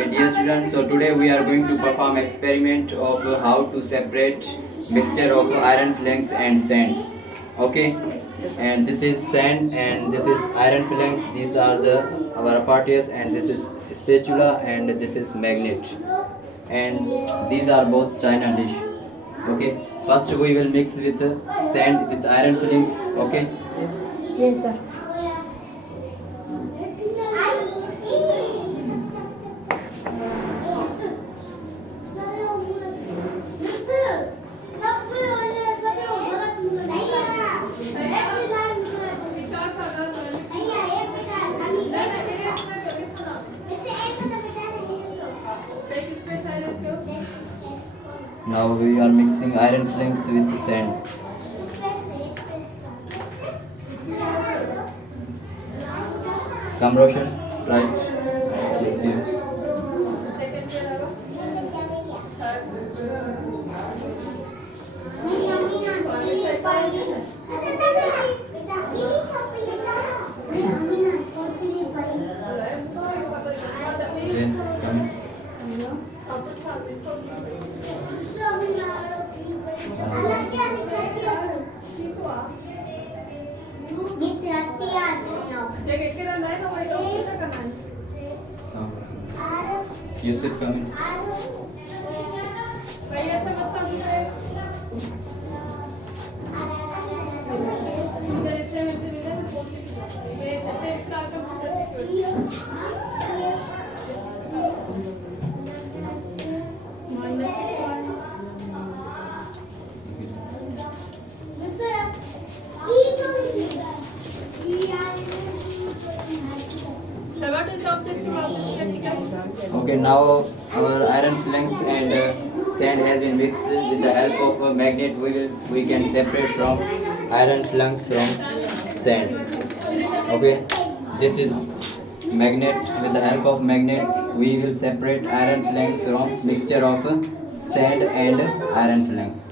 Okay, dear students, so today we are going to perform experiment of how to separate mixture of iron flakes and sand. Okay, and this is sand and this is iron flakes. These are the our apparatus and this is spatula and this is magnet. And these are both china dish. Okay, first we will mix with sand with iron flakes. Okay. Yes, sir. Now we are mixing iron flakes with sand. Come Roshan, right? Please give. Then come. Yusuf, come in. Okay, now our iron flakes and sand has been mixed. With the help of a magnet, we can separate from iron flakes from sand. Okay, this is magnet. With the help of magnet, we will separate iron flakes from mixture of sand and iron flakes.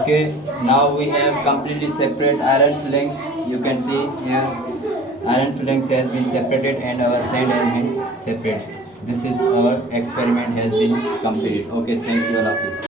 Okay, now we have completely separate iron flakes. You can see here iron flakes has been separated and our sand has been separated. This is our experiment has been completed. Okay, thank you, Allah Hafiz.